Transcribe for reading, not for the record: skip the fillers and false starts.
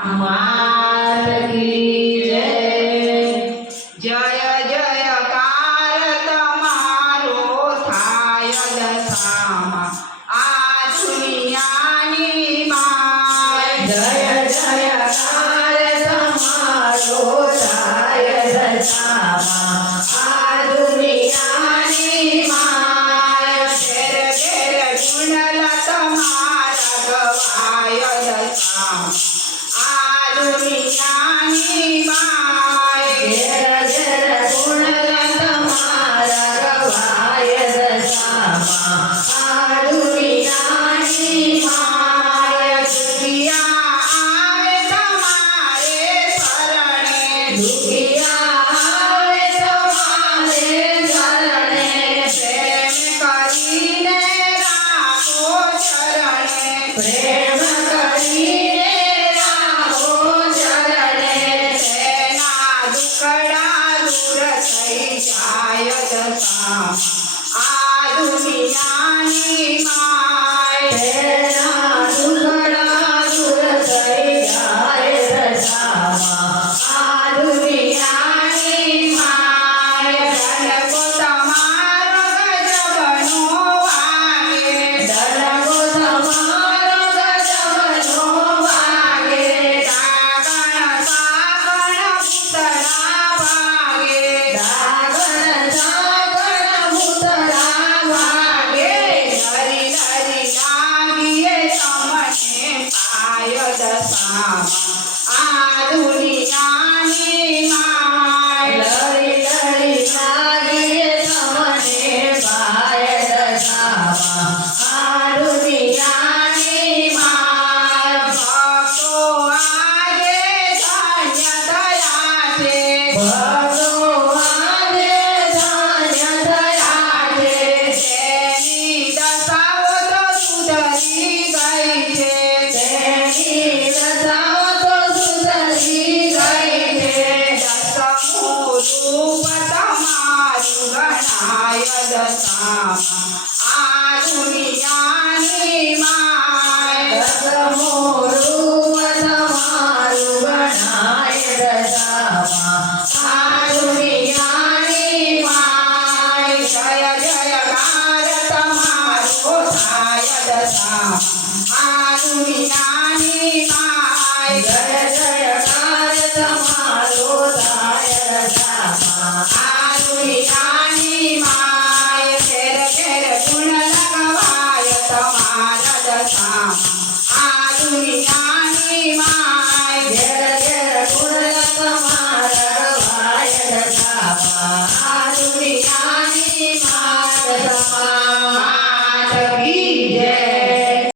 मात की जय। जय जयकार तमारो थाय दशामा आ दुनियानी माय। जय जयकार तमारो थाय दशामा आ दुनियानी माय। घेर घेर गुणल तमारा गवाय दशामा आ दुनियानी माय। घेर घेर गुणल तमारा गवाय दशामा आ दुनियानी माय। दुखिया आवे तमारे शरणे दुखिया आवे तुम्हारे शरणे प्रेम करीने राखो चरणे। प्रेम करीने राखो चरणे तेना दुखड़ा दूर થઈ જાય દશામાં આ દુનિયાની માય। તેના દુખડા દૂર થઈ જાય દશામાં આ દુનિયાની માય। ડણકો તમારો ગજબનો વાગે ડણકો તમારો ગજબનો વાગે ડાગણ સાગણ પૂતળા વાગે ડાગણ સાગણ ભૂતળા વાગે હરી હરી લાગીએ તમને પાય દશામાં આ દુનિયાની માય। લરી લરી લાગીએ તમને પાય દશામાં આ દુનિયાની માય। ભક્તો આજે ધન્ય થયા છે ભક્તો આજે ધન્ય થયા છે તેની દશાઓ તો સુધરી ગઈ છે તેની દશાઓ તો સુધરી ગઈ છે દસમું રૂપ તમારું ગણાય દશામાં આ દુનિયાની માય। દસમો રૂપ તમારું ગણાય દશામાં આ દુનિયાની માય। જય જયકાર તમારો થાય દશામાં આ દુનિયાની માય। જય જયકાર તમારો થાય દશામાં